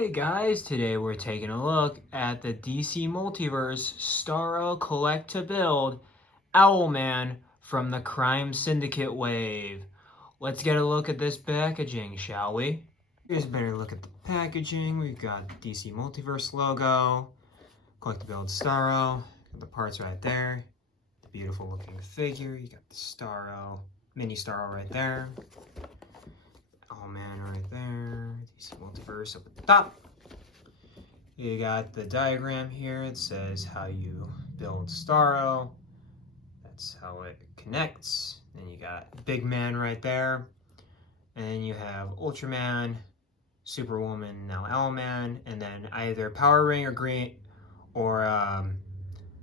Hey guys, today we're taking a look at the DC Multiverse Starro Collect to Build Owlman from the Crime Syndicate wave. Let's get a look at this packaging, shall we? Here's a better look at the packaging. We've got the DC Multiverse logo, Collect to Build Starro, got the parts right there, the beautiful looking figure, you got the Starro, mini Starro right there. Owlman right there, DC Multiverse up at the top. You got the diagram here. It says how you build Starro. That's how it connects. Then you got Big Man right there. And then you have Ultraman, Superwoman, now Owlman, and then either Power Ranger Green or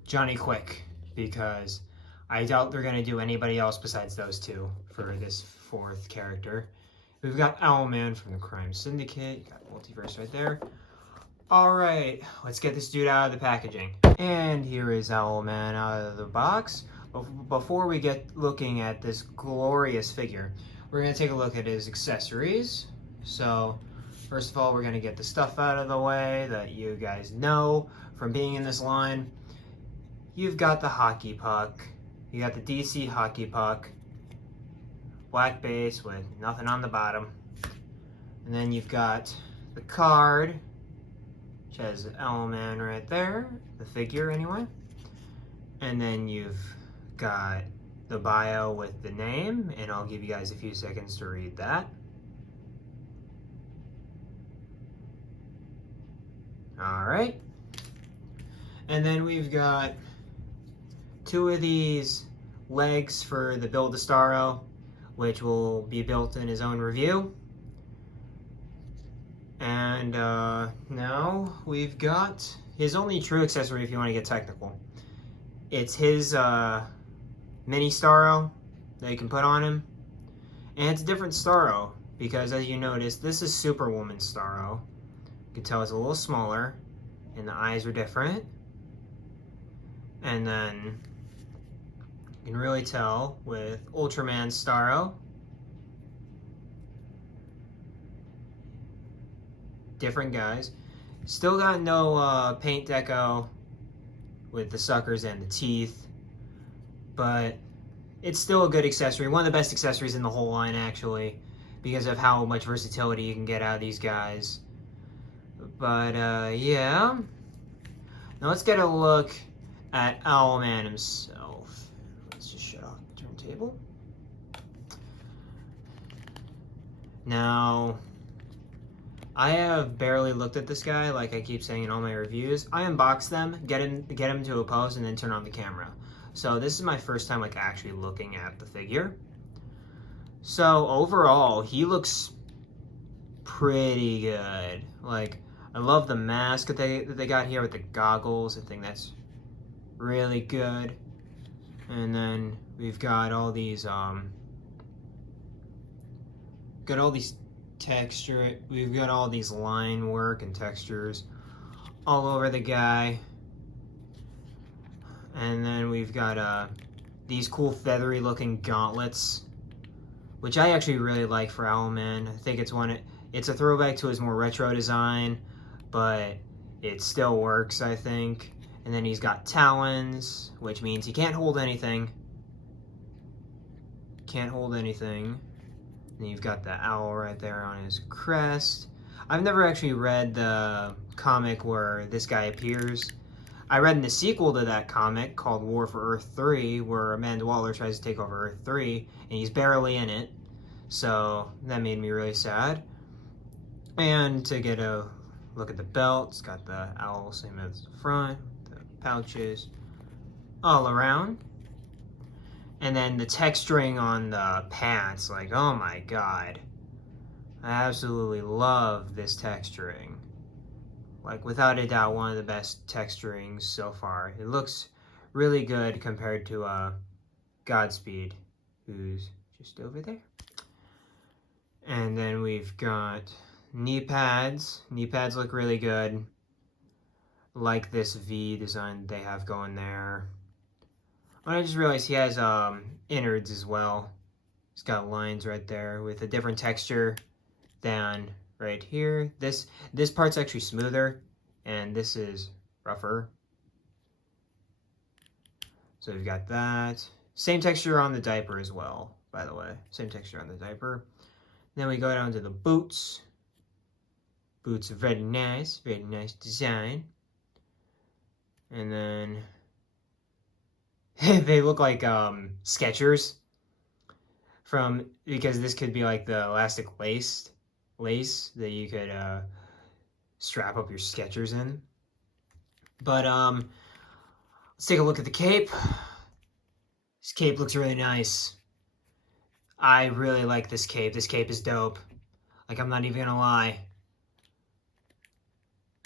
Johnny Quick, because I doubt they're going to do anybody else besides those two for this fourth character. We've got Owlman from the Crime Syndicate. You got Multiverse right there. Alright, let's get this dude out of the packaging. And here is Owlman out of the box. Before we get looking at this glorious figure, we're going to take a look at his accessories. So, first of all, we're going to get the stuff out of the way that you guys know from being in this line. You've got the hockey puck. You got the DC hockey puck. Black base with nothing on the bottom. And then you've got the card, which has Owlman right there, the figure anyway. And then you've got the bio with the name, and I'll give you guys a few seconds to read that. Alright. And then we've got two of these legs for the Build a Starro, which will be built in his own review. And now we've got his only true accessory, if you want to get technical. It's his mini Starro that you can put on him. And it's a different Starro, because as you notice, this is Superwoman Starro. You can tell it's a little smaller, and the eyes are different. And then you can really tell with Ultraman Starro. Different guys. Still got no paint deco with the suckers and the teeth, but it's still a good accessory. One of the best accessories in the whole line, actually, because of how much versatility you can get out of these guys. But yeah. Now let's get a look at Owlman himself. Let's just shut off the turntable. Now, I have barely looked at this guy, like I keep saying in all my reviews. I unbox them, get him to a pose, and then turn on the camera. So this is my first time like actually looking at the figure. So overall, he looks pretty good. Like, I love the mask that they got here with the goggles. I think that's really good. And then we've got all these texture. We've got all these line work and textures all over the guy. And then we've got these cool feathery looking gauntlets, which I actually really like for Owlman. I think it's a throwback to his more retro design, but it still works, I think. And then he's got talons, which means he can't hold anything. Can't hold anything. And you've got the owl right there on his crest. I've never actually read the comic where this guy appears. I read in the sequel to that comic called War for Earth 3, where Amanda Waller tries to take over Earth 3, and he's barely in it. So that made me really sad. And to get a look at the belt, it's got the owl same as the front, the pouches all around. And then the texturing on the pants, like, oh my god. I absolutely love this texturing. Like, without a doubt, one of the best texturings so far. It looks really good compared to Godspeed, who's just over there. And then we've got knee pads. Knee pads look really good. Like this V design they have going there. I just realized he has innards as well. He's got lines right there with a different texture than right here. This part's actually smoother, and this is rougher. So we've got that. Same texture on the diaper as well, by the way. Same texture on the diaper. Then we go down to the boots. Boots are very nice design. And then they look like Skechers because this could be like the elastic lace that you could strap up your Skechers in. But let's take a look at the cape. This cape looks really nice. I really like this cape. This cape is dope. Like, I'm not even gonna lie.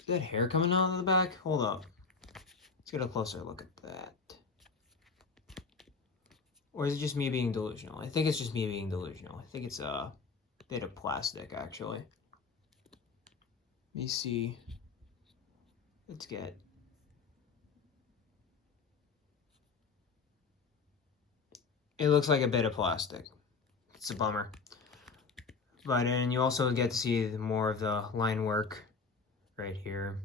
Is that hair coming out of the back? Hold up. Let's get a closer look at that. Or is it just me being delusional? I think it's just me being delusional. I think it's a bit of plastic, actually. Let me see. Let's get... It looks like a bit of plastic. It's a bummer. But and you also get to see more of the line work right here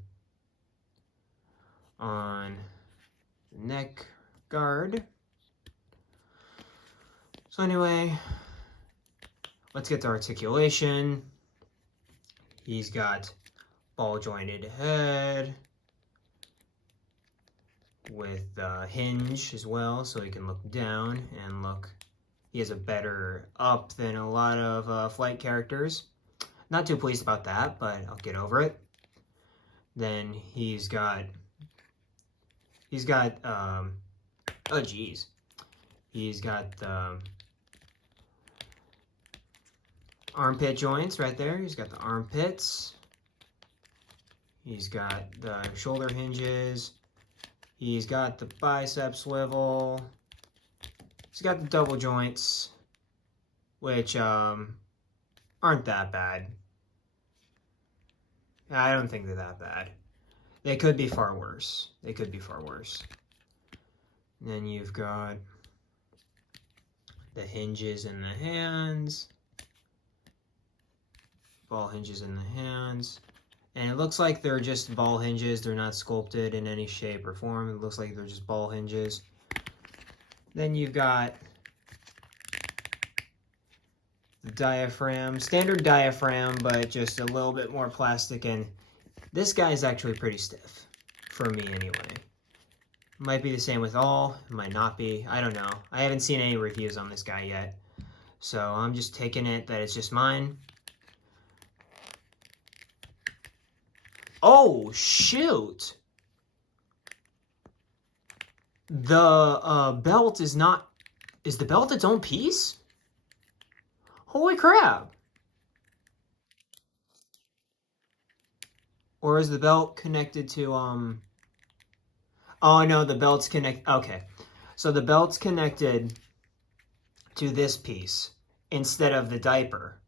on the neck guard. So anyway, let's get to articulation. He's got ball jointed head with the hinge as well, so he can look down and look. He has a better up than a lot of flight characters. Not too pleased about that, but I'll get over it. Then he's got oh geez, he's got the armpit joints right there. He's got the armpits. He's got the shoulder hinges. He's got the bicep swivel. He's got the double joints, which aren't that bad. I don't think they're that bad. They could be far worse. They could be far worse. And then you've got the hinges in the hands. Ball hinges in the hands. And it looks like they're just ball hinges. They're not sculpted in any shape or form. It looks like they're just ball hinges. Then you've got the diaphragm. Standard diaphragm, but just a little bit more plastic. And this guy is actually pretty stiff, for me anyway. Might be the same with all. It might not be. I don't know. I haven't seen any reviews on this guy yet. So I'm just taking it that it's just mine. Oh, shoot. The belt is not... Is the belt its own piece? Holy crap. Or is the belt connected to, Oh, no, the belt's connected... Okay. So the belt's connected to this piece instead of the diaper,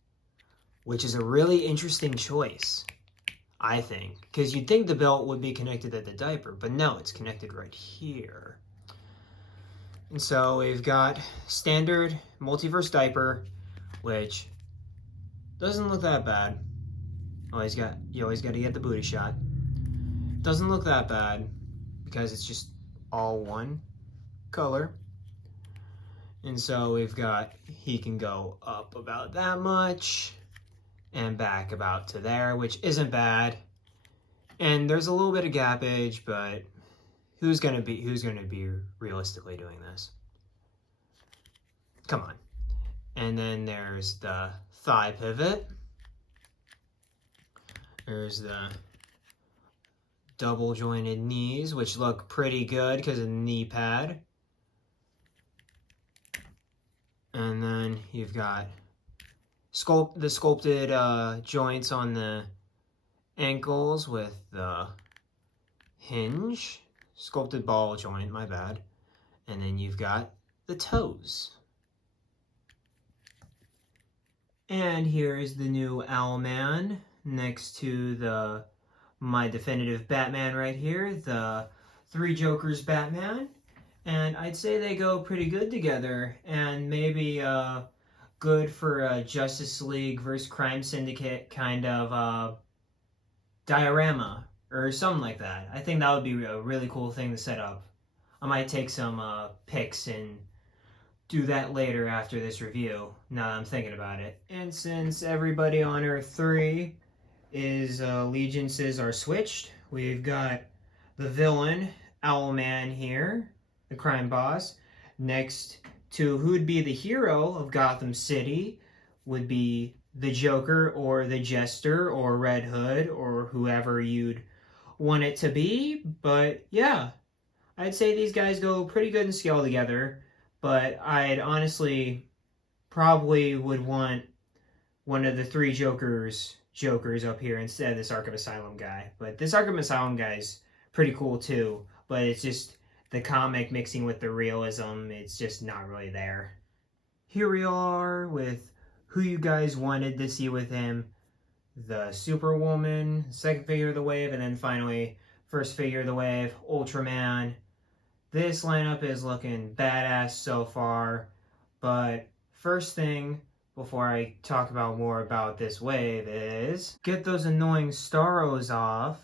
which is a really interesting choice, I think. Because you'd think the belt would be connected to the diaper, but no, it's connected right here. And so we've got standard Multiverse diaper, which doesn't look that bad. You always got to get the booty shot. Doesn't look that bad because it's just all one color. And so we've got, he can go up about that much and back about to there, which isn't bad. And there's a little bit of gappage, but who's gonna be realistically doing this? Come on. And then there's the thigh pivot. There's the double jointed knees, which look pretty good because of the knee pad. And then you've got the sculpted joints on the ankles with the hinge. Sculpted ball joint, my bad. And then you've got the toes. And here's the new Owlman next to my definitive Batman right here, the Three Jokers Batman. And I'd say they go pretty good together, and maybe good for a Justice League versus Crime Syndicate kind of diorama or something like that. I think that would be a really cool thing to set up. I might take some pics and do that later after this review, now that I'm thinking about it. And since everybody on Earth 3 is allegiances are switched, we've got the villain, Owlman here, the crime boss, next to who would be the hero of Gotham City would be the Joker or the Jester or Red Hood or whoever you'd want it to be. But yeah, I'd say these guys go pretty good in scale together, but I'd honestly probably would want one of the three Jokers up here instead of this Arkham Asylum guy. But this Arkham Asylum guy's pretty cool too, but it's just the comic mixing with the realism, it's just not really there. Here we are with who you guys wanted to see with him. The Superwoman, second figure of the wave, and then finally first figure of the wave, Ultraman. This lineup is looking badass so far, but first thing before I talk about more about this wave is get those annoying Starros off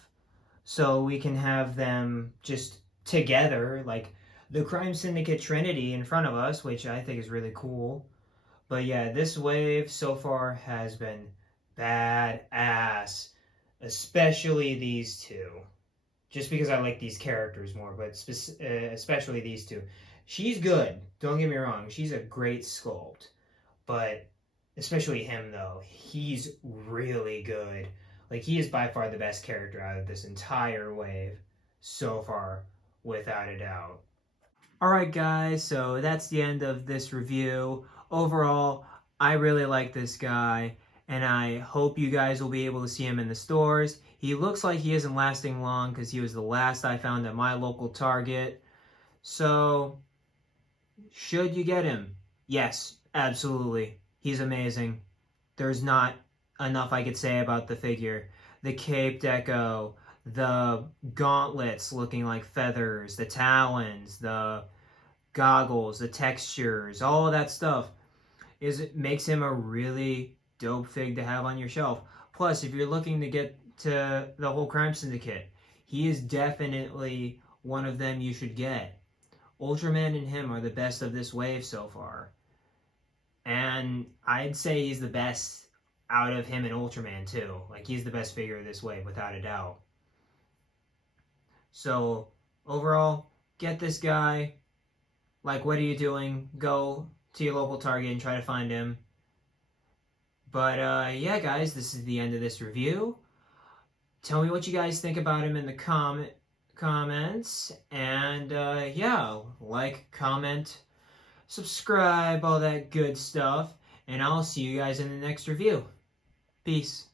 so we can have them just together, like the Crime Syndicate Trinity in front of us, which I think is really cool. But yeah, this wave so far has been badass, especially these two. Just because I like these characters more, but especially these two. She's good, don't get me wrong, she's a great sculpt. But especially him though, he's really good. Like, he is by far the best character out of this entire wave so far, without a doubt. Alright guys, so that's the end of this review. Overall, I really like this guy, and I hope you guys will be able to see him in the stores. He looks like he isn't lasting long because he was the last I found at my local Target. So, should you get him? Yes, absolutely. He's amazing. There's not enough I could say about the figure. The cape deco, the gauntlets looking like feathers, the talons, the goggles, the textures, all of that stuff makes him a really dope fig to have on your shelf. Plus, if you're looking to get to the whole Crime Syndicate, he is definitely one of them you should get. Ultraman and him are the best of this wave so far. And I'd say he's the best out of him and Ultraman too. Like, he's the best figure of this wave, without a doubt. So, overall, get this guy. Like, what are you doing? Go to your local Target and try to find him. But, yeah, guys, this is the end of this review. Tell me what you guys think about him in the comments. And, yeah, like, comment, subscribe, all that good stuff. And I'll see you guys in the next review. Peace.